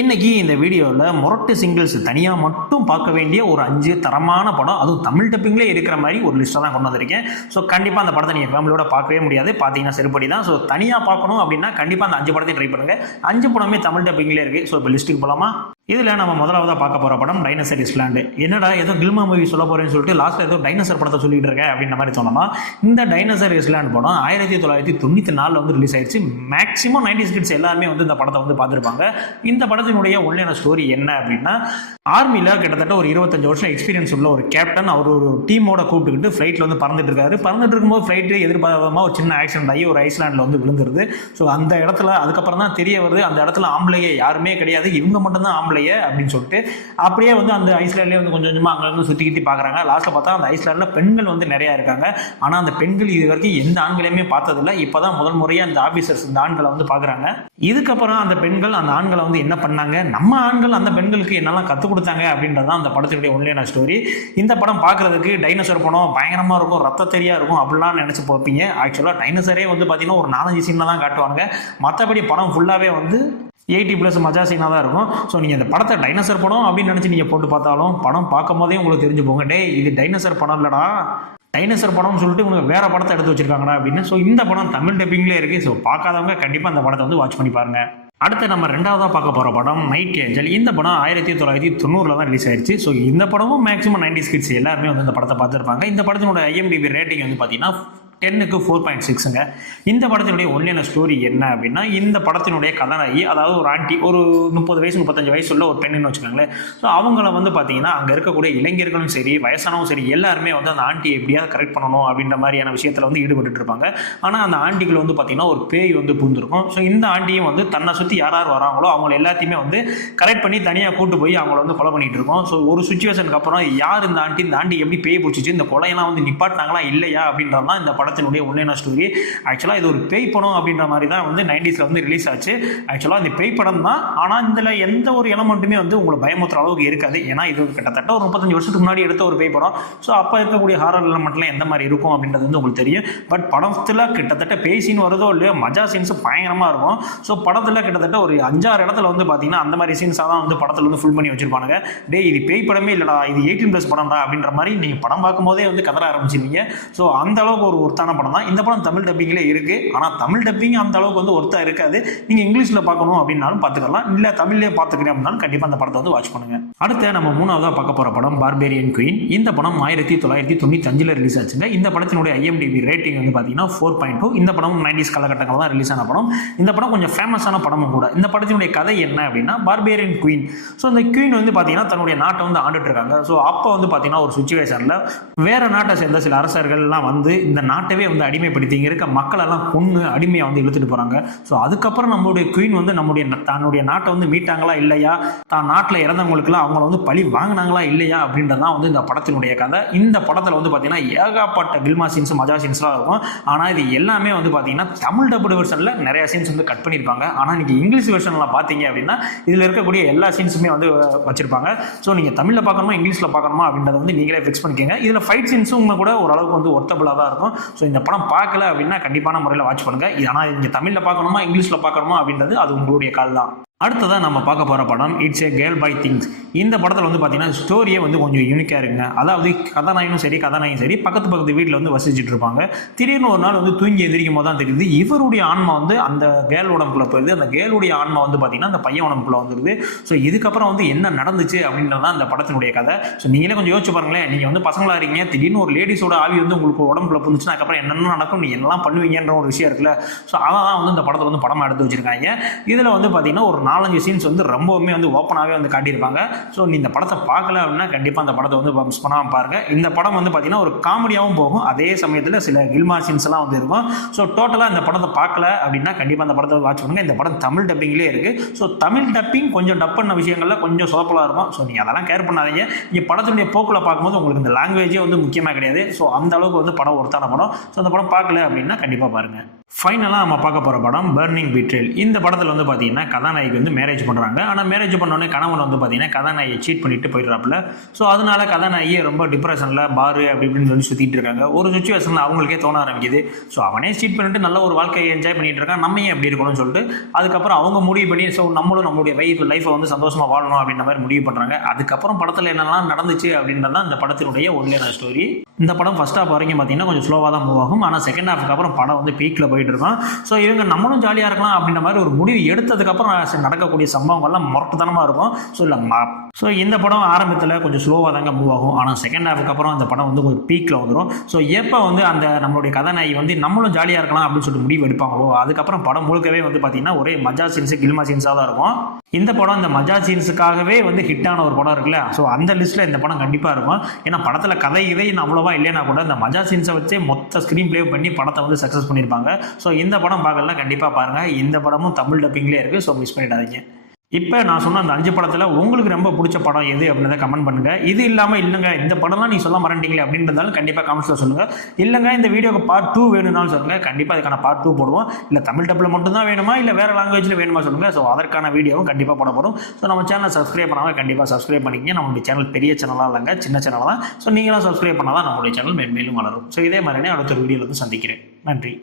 இன்னைக்கு இந்த வீடியோவில் முரட்டு சிங்கிள்ஸ் தனியாக மட்டும் பார்க்க வேண்டிய ஒரு அஞ்சு தரமான படம். அதுவும் தமிழ் டப்பிங்லேயே இருக்கிற மாதிரி ஒரு லிஸ்ட்டை தான் கொண்டு வந்திருக்கேன். ஸோ கண்டிப்பாக அந்த படத்தை நீங்கள் ஃபேமிலியோட பார்க்கவே முடியாது. பார்த்தீங்கன்னா செருப்படி தான். ஸோ தனியாக பார்க்கணும் அப்படின்னா கண்டிப்பாக அந்த அஞ்சு படத்தையும் ட்ரை பண்ணுங்கள் அஞ்சு படமே தமிழ் டப்பிங்லேயே இருக்குது ஸோ இப்போ லிஸ்ட்டுக்கு போகலாமா இதில் நம்ம முதலாவதாக பார்க்க போகிற படம் டைனசர் இஸ்லாண்டு என்னடா ஏதோ கில்மா மூவி சொல்ல போகிறேன்னு சொல்லிட்டு லாஸ்ட்டில் ஏதோ டைனசர் படத்தை சொல்லிட்டு இருக்கேன் அப்படின்ற மாதிரி சொன்னோமா இந்த டைனசர் இஸ்லாண்ட் படம் ஆயிரத்தி தொள்ளாயிரத்தி தொண்ணூற்றி நாலில் வந்து ரிலீஸ் ஆயிடுச்சு மேக்ஸிமம் நைன்டி கிட்ஸ் எல்லாருமே வந்து இந்த படத்தை வந்து பார்த்துருப்பாங்க. இந்த படத்தினுடைய உண்மையான ஸ்டோரி என்ன அப்படின்னா ஆர்மியில் கிட்டத்தட்ட ஒரு இருபத்தஞ்சு வருஷம் எக்ஸ்பீரியன்ஸ் உள்ள ஒரு கேப்டன் அவர் ஒரு டீமோட கூப்பிட்டுக்கிட்டு ஃப்ளைட்டில் வந்து பறந்துட்டு இருக்காரு. பறந்துட்டு இருக்கும்போது ஃப்ளைட்டு எதிர்பாராதமாக ஒரு சின்ன ஆக்சிடென்ட் ஆகி ஒரு ஐஸ்லாண்டில் வந்து விழுந்துருது. ஸோ அந்த இடத்துல அதுக்கப்புறம் தான் தெரிய வருது. அந்த இடத்துல ஆம்பளையே யாருமே கிடையாது. இவங்க மட்டும்தான் ஆம்பளை. ஆம்பளையே அப்படின்னு சொல்லிட்டு அப்படியே வந்து அந்த ஐஸ்லாண்ட்லேயே வந்து கொஞ்சம் கொஞ்சமாக அங்கங்கே சுற்றி கிட்டி பார்க்குறாங்க லாஸ்ட்டில் பார்த்தா அந்த ஐஸ்லாண்டில் பெண்கள் வந்து நிறையா இருக்காங்க. ஆனால் அந்த பெண்கள் இது வரைக்கும் எந்த ஆண்களையுமே பார்த்ததில்ல. இப்போ தான் முதல் முறையாக அந்த ஆஃபீஸர்ஸ் இந்த ஆண்களை வந்து பார்க்குறாங்க இதுக்கப்புறம் அந்த பெண்கள் அந்த ஆண்களை வந்து என்ன பண்ணாங்க? நம்ம ஆண்கள் அந்த பெண்களுக்கு என்னெல்லாம் கற்றுக் கொடுத்தாங்க அப்படின்றது தான் அந்த படத்தினுடைய உண்மையான ஸ்டோரி இந்த படம் பார்க்குறதுக்கு டைனோசர் படம் பயங்கரமாக இருக்கும். ரத்த தெரியா இருக்கும் அப்படிலாம் நினச்சி பார்ப்பீங்க. ஆக்சுவலாக டைனோசரே வந்து பார்த்தீங்கன்னா ஒரு நாலஞ்சு சீனில் தான் காட்டுவாங்க மற்றபடி படம் ஃபுல்லாகவே வந்து எயிட்டி ப்ளஸ் மஜா சீனாக தான் இருக்கும். ஸோ நீங்கள் இந்த படத்தை டைனோசர் படம் அப்படின்னு நினச்சி நீங்கள் போட்டு பார்த்தாலும் படம் பார்க்கும் போதே உங்களுக்கு தெரிஞ்சு போங்க டே இது டைனோசர் படம் இல்லடா. டைனோசர் படம்னு சொல்லிட்டு உங்களுக்கு வேறு படத்தை எடுத்து வச்சிருக்காங்கடா அப்படின்னு. ஸோ இந்த படம் தமிழ் டப்பிங்லேயே இருக்குது ஸோ பார்க்காதவங்க கண்டிப்பாக அந்த படத்தை வந்து வாட்ச் பண்ணி பாருங்க. அடுத்து நம்ம ரெண்டாவதாக பார்க்க போகிற படம் நைட் ஏஞ்சல் இந்த படம் ஆயிரத்தி தொள்ளாயிரத்தி தொண்ணூறில் தான் ரிலீஸ் ஆயிடுச்சு ஸோ இந்த படமும் மேக்ஸிமம் நைன்டி கிட்ஸ் எல்லாருமே வந்து இந்த படத்தை பார்த்துருப்பாங்க. இந்த படத்தினோட ஐஎம்டிபி ரேட்டிங் வந்து பார்த்தீங்கன்னா டென்னுக்கு ஃபோர் பாயிண்ட் சிக்ஸுங்க இந்த படத்தினுடைய ஒன்றியான ஸ்டோரி என்ன அப்படின்னா இந்த படத்தினுடைய கதாநாயகி அதாவது ஒரு ஆண்டி ஒரு முப்பது வயசு முப்பத்தஞ்சு வயசு உள்ள ஒரு பெண்ணுன்னு வச்சுக்கோங்களேன். ஸோ அவங்கள வந்து பார்த்தீங்கன்னா அங்கே இருக்கக்கூடிய இளைஞர்களும் சரி வயசானவும் சரி எல்லாருமே வந்து அந்த ஆண்டியை எப்படியாவது கரெக்ட் பண்ணணும் அப்படின்ற மாதிரியான விஷயத்தில் வந்து ஈடுபட்டு இருப்பாங்க. ஆனால் அந்த ஆண்டிகள் வந்து பார்த்தீங்கன்னா ஒரு பேய் வந்து பூந்துருக்கும் ஸோ இந்த ஆண்டியும் வந்து தன்னை சுற்றி யார் யார் வராங்களோ அவங்கள எல்லாத்தையுமே வந்து கரெக்ட் பண்ணி தனியாக கூட்டு போய் அவங்கள வந்து கொலை பண்ணிட்டு இருக்கோம். ஸோ ஒரு சுச்சுவேஷனுக்கு அப்புறம் யார் இந்த ஆண்டி இந்த ஆண்டி எப்படி பேய் பிடிச்சிச்சு இந்த கொலையெல்லாம் வந்து நிப்பாட்டினாங்களா இல்லையா அப்படின்றதான் இந்த இந்த படத்தினுடைய உண்மையான ஸ்டோரி ஆக்சுவலாக இது ஒரு பேய் படம் அப்படின்ற மாதிரி தான் வந்து நைன்டிஸில் வந்து ரிலீஸ் ஆச்சு. ஆக்சுவலாக இந்த பேய் படம் தான். ஆனால் இதில் எந்த ஒரு எலமெண்ட்டுமே வந்து உங்களை பயமுத்துற அளவுக்கு இருக்காது. ஏன்னா இது கிட்டத்தட்ட ஒரு முப்பத்தஞ்சு வருஷத்துக்கு முன்னாடி எடுத்த ஒரு பேய் படம். ஸோ அப்போ இருக்கக்கூடிய ஹாரர் எலமெண்ட்லாம் எந்த மாதிரி இருக்கும் அப்படின்றது வந்து உங்களுக்கு தெரியும். பட் படத்தில் கிட்டத்தட்ட பேய் சீன் வருதோ இல்லையோ மஜா சீன்ஸ் பயங்கரமாக இருக்கும். ஸோ படத்தில் கிட்டத்தட்ட ஒரு அஞ்சாறு இடத்துல வந்து பார்த்தீங்கன்னா அந்த மாதிரி சீன்ஸாக தான் வந்து படத்தில் வந்து ஃபுல் பண்ணி வச்சிருப்பானுங்க. டே இது பேய் படமே இல்லைடா இது எயிட்டீன் ப்ளஸ் படம்டா அப்படின்ற மாதிரி நீங்கள் படம் பார்க்கும்போதே வந்து கதற ஆரம்பிச்சிருவீங்க. ஸோ அந்த அளவுக்கு ஒரு ஒருத்தான படம் தான். இந்த படம் தமிழ் டப்பிங்லே இருக்குது ஆனால் தமிழ் டப்பிங் அந்த அளவுக்கு வந்து ஒருத்தாக இருக்காது. நீங்கள் இங்கிலீஷில் பார்க்கணும் அப்படின்னாலும் பார்த்துக்கலாம். இல்லை தமிழ்லேயே பார்த்துக்கிறேன் அப்படின்னாலும் கண்டிப்பாக அந்த படத்தை வந்து வாட்ச் பண்ணுங்க. அடுத்து நம்ம மூணாவதாக பார்க்க போகிற படம் பார்பேரியன் குயின் இந்த படம் ஆயிரத்தி தொள்ளாயிரத்தி தொண்ணூற்றி அஞ்சில் ரிலீஸ் ஆச்சுங்க. இந்த படத்தினுடைய ஐஎம்டிபி ரேட்டிங் வந்து பார்த்தீங்கன்னா ஃபோர் பாயிண்ட் டூ இந்த படம் நைன்டிஸ் காலகட்டங்கள் தான் ரிலீஸ் ஆன படம். இந்த படம் கொஞ்சம் ஃபேமஸான படமும் கூட. இந்த படத்தினுடைய கதை என்ன அப்படின்னா பார்பேரியன் குயின் ஸோ அந்த குயின் வந்து பார்த்தீங்கன்னா தன்னுடைய நாட்டை வந்து ஆண்டுட்டு இருக்காங்க. ஸோ அப்போ வந்து பார்த்தீங்கன்னா ஒரு சுச்சுவேஷனில் வேற நாட்டை சேர்ந்த சில அரசர்கள்லாம் வந்து இந்த நாட்டவே வந்து அடிமைப்படுத்தி இங்கே இருக்க மக்களெல்லாம் கொன்று அடிமையாக வந்து இழுத்துட்டு போகிறாங்க ஸோ அதுக்கப்புறம் நம்மளுடைய குயின் வந்து நம்முடைய தன்னுடைய நாட்டை வந்து மீட்டாங்களா இல்லையா? தான் நாட்டில் இறந்தவங்களுக்குலாம் அவங்கள வந்து பழி வாங்கினாங்களா இல்லையா? அப்படின்றதான் வந்து இந்த படத்தினுடைய கதை. இந்த படத்தில் வந்து பார்த்தீங்கன்னா ஏகாப்பட்ட கில்மா சீன்ஸ் மஜா சீன்ஸ்லாம் இருக்கும். ஆனால் இது எல்லாமே வந்து பார்த்தீங்கன்னா தமிழ் டபுள் வெர்ஷனில் நிறைய சீன்ஸ் வந்து கட் பண்ணியிருப்பாங்க. ஆனால் நீங்கள் இங்கிலீஷ் வெர்ஷனில் பார்த்தீங்க அப்படின்னா இதில் இருக்கக்கூடிய எல்லா சீன்ஸுமே வந்து வச்சிருப்பாங்க. ஸோ நீங்கள் தமிழில் பார்க்கணுமா இங்கிலீஷில் பார்க்கணுமா அப்படின்றத வந்து நீங்களே ஃபிக்ஸ் பண்ணிக்கோங்க. இதில் ஃபைட் சீன்ஸும் கூட ஓரளவுக்கு வந்து ஒர்த்தபிளாக தான் இருக்கும். ஸோ இந்த படம் பார்க்கல அப்படின்னா கண்டிப்பான முறையில் வாட்ச் பண்ணுங்கள் இது ஆனால் இங்கே தமிழில் பார்க்கணுமா இங்கிலீஷில் பார்க்கணுமா அப்படின்றது அது உங்களுடைய கால் தான் அடுத்ததாக நம்ம பார்க்க போகிற படம் it's a girl by things இந்த படத்தில் வந்து பார்த்தீங்கன்னா ஸ்டோரியே வந்து கொஞ்சம் யூனிக்காக இருக்குங்க. அதாவது கதாநாயகனும் சரி கதாநாயகம் சரி பக்கத்து பக்கத்து வீட்டில் வந்து வசிச்சுட்டு இருப்பாங்க. திடீர்னு ஒரு நாள் வந்து தூங்கி எந்திரிக்கும் போது தான் தெரியுது இவருடைய ஆன்மா வந்து அந்த கேர்ள் உடம்புக்குள்ள போயிருது. அந்த கேர்ளுடைய ஆன்மா வந்து பார்த்தீங்கன்னா அந்த பையன் உடம்புக்குள்ள வந்துருது. ஸோ இதுக்கப்புறம் வந்து என்ன நடந்துச்சு அப்படின்றது தான் அந்த படத்தினுடைய கதை. ஸோ நீங்களே கொஞ்சம் யோசிச்சு பாருங்களேன். நீங்கள் வந்து பசங்களாக இருக்கீங்க திடீர்னு ஒரு லேடிஸோட ஆவி வந்து உங்களுக்கு உடம்புக்குள்ள புரிஞ்சுன்னா அதுக்கப்புறம் என்னென்ன நடக்கும் நீ என்னெல்லாம் பண்ணுவீங்கன்ற ஒரு விஷயம் இருக்குல்ல. ஸோ அதான் வந்து இந்த படத்தில் வந்து படமாக எடுத்து வச்சிருக்காங்க. இதில் வந்து பார்த்தீங்கன்னா ஒரு நாலஞ்சு சீன்ஸ் வந்து ரொம்பவுமே வந்து ஓப்பனாகவே வந்து காட்டியிருப்பாங்க. ஸோ நீ இந்த படத்தை பார்க்கல அப்படின்னா கண்டிப்பாக அந்த படத்தை வந்து மிஸ் பண்ணாமல் பாருங்க. இந்த படம் வந்து பார்த்தீங்கன்னா ஒரு காமெடியாகவும் போகும். அதே சமயத்தில் சில கில்மா சீன்ஸ் எல்லாம் வந்து இருக்கும். ஸோ டோட்டலாக இந்த படத்தை பார்க்கல அப்படின்னா கண்டிப்பாக அந்த படத்தை வாட்ச் பண்ணுங்கள் இந்த படம் தமிழ் டப்பிங்லேயே இருக்குது ஸோ தமிழ் டப்பிங் கொஞ்சம் டப் பண்ண விஷயங்கள்ல கொஞ்சம் சொதப்பலாக இருக்கும். ஸோ நீங்கள் அதெல்லாம் கேர் பண்ணாதீங்க. நீங்கள் படத்துடைய போக்கில் பார்க்கும்போது உங்களுக்கு இந்த லாங்குவேஜே வந்து முக்கியமாக கிடையாது. ஸோ அந்த அளவுக்கு வந்து படம் ஒருத்தான படம். ஸோ அந்த படம் பார்க்கல அப்படின்னா கண்டிப்பாக பாருங்கள் ஃபைனலாக நம்ம பார்க்க போகிற படம் பர்னிங் பீட்ரேல் இந்த படத்தில் வந்து பார்த்தீங்கன்னா கதாநாயகி வந்து மேரேஜ் பண்ணுறாங்க ஆனால் மேரேஜ் பண்ணோடனே கணவன் வந்து பார்த்தீங்கன்னா கதாநாயகியை சீட் பண்ணிட்டு போயிடுறாப்புல. ஸோ அதனால கதாநாயகியை ரொம்ப டிப்ரெஷனில் பாரு அப்படி இப்படின்னு சொல்லி சுற்றிட்டு இருக்காங்க. ஒரு சுச்சுவேஷனில் அவங்களுக்கே தோண ஆரம்பிக்குது. ஸோ அவனே சீட் பண்ணிட்டு நல்ல ஒரு வாழ்க்கையை என்ஜாய் பண்ணிட்டு இருக்கான். நம்ம ஏன் எப்படி இருக்கணும்னு சொல்லிட்டு அதுக்கப்புறம் அவங்க முடிவு பண்ணி ஸோ நம்மளும் நம்மளுடைய வைஃப் லைஃப்பை வந்து சந்தோஷமாக வாழணும் அப்படின்ற மாதிரி முடிவு பண்ணுறாங்க அதுக்கப்புறம் படத்தில் என்னெல்லாம் நடந்துச்சு அப்படின்றது தான் இந்த படத்தினுடைய ஒன்லைன ஸ்டோரி இந்த படம் ஃபஸ்ட் ஹாஃப் வரைக்கும் பார்த்தீங்கன்னா கொஞ்சம் ஸ்லோவாக தான் மூவ் ஆகும். ஆனால் செகண்ட் ஹாஃப்க்கு அப்புறம் படம் வந்து பீக்கில் போயிட்டு இருக்கும் ஸோ இவங்க நம்மளும் ஜாலியாக இருக்கலாம் அப்படின்ற மாதிரி ஒரு முடிவு எடுத்ததுக்கப்புறம் நடக்கக்கூடிய சம்பவங்கள்லாம் முரட்டுத்தனமாக இருக்கும். ஸோ இல்லை ஸோ இந்த படம் ஆரம்பத்தில் கொஞ்சம் ஸ்லோவாக தாங்க மூவ் ஆகும். ஆனால் செகண்ட் ஹாஃப்க்கு அப்புறம் அந்த படம் வந்து கொஞ்சம் பீக்கில் வந்துடும் ஸோ எப்போ வந்து அந்த நம்மளுடைய கதாநாயகி வந்து நம்மளும் ஜாலியாக இருக்கலாம் அப்படின்னு சொல்லிட்டு முடிவு எடுப்பாங்களோ அதுக்கப்புறம் படம் முழுக்கவே வந்து பார்த்தீங்கன்னா ஒரே மஜா சீன்ஸு கில்மா சீன்ஸாக தான் இருக்கும். இந்த படம் இந்த மஜா சீன்ஸுக்காகவே வந்து ஹிட்டான ஒரு படம் இருக்குல்ல? ஸோ அந்த லிஸ்ட்டில் இந்த படம் கண்டிப்பாக இருக்கும். ஏன்னா படத்தில் கதை இதை அவ்வளோவா இல்லைன்னா கூட இந்த மஜா சீன்ஸை வச்சே மொத்த ஸ்க்ரீன் ப்ளே பண்ணி படத்தை வந்து சக்ஸஸ் பண்ணியிருப்பாங்க. ஸோ இந்த படம் பார்க்கலாம் கண்டிப்பாக பாருங்கள் இந்த படமும் தமிழ் டப்பிங்லேயே இருக்குது ஸோ மிஸ் பண்ணிடாதீங்க. இப்போ நான் சொன்ன அந்த அஞ்சு படத்தில் உங்களுக்கு ரொம்ப பிடிச்ச படம் எது அப்படின்றத கமெண்ட் பண்ணுங்கள் இது இல்லாமல் இல்லைங்க இந்த படம்லாம் நீ சொல்ல மறந்தீங்களே அப்படின்றதாலும் கண்டிப்பாக கமெண்ட்ஸில் சொல்லுங்கள் இல்லைங்க இந்த வீடியோக்கு பார்ட் டூ வேணும்னாலும் சொல்லுங்கள் கண்டிப்பாக அதுக்கான பார்ட் டூ போடுவோம். இல்லை தமிழ் டப்பில் மட்டும்தான் வேணுமா? இல்லை வேறு லாங்குவேஜில் வேணுமா சொல்லுங்கள் ஸோ அதற்கான வீடியோவும் கண்டிப்பாக போட போகிறோம் ஸோ நம்ம சேனலை சப்ஸ்கிரைப் பண்ணாமல் கண்டிப்பாக சப்ஸ்கிரைப் பண்ணிக்கங்க. நம்மளுடைய சேனல் பெரிய சேனலாக இல்லைங்க சின்ன சேனலாக தான். ஸோ நீங்களும் சப்ஸ்கிரைப் பண்ணால் தான் நம்மளுடைய சேனல் மேன்மேலும் வளரும். ஸோ இதே மாதிரினே அடுத்த வீடியோவில் வந்து சந்திக்கிறேன். நன்றி.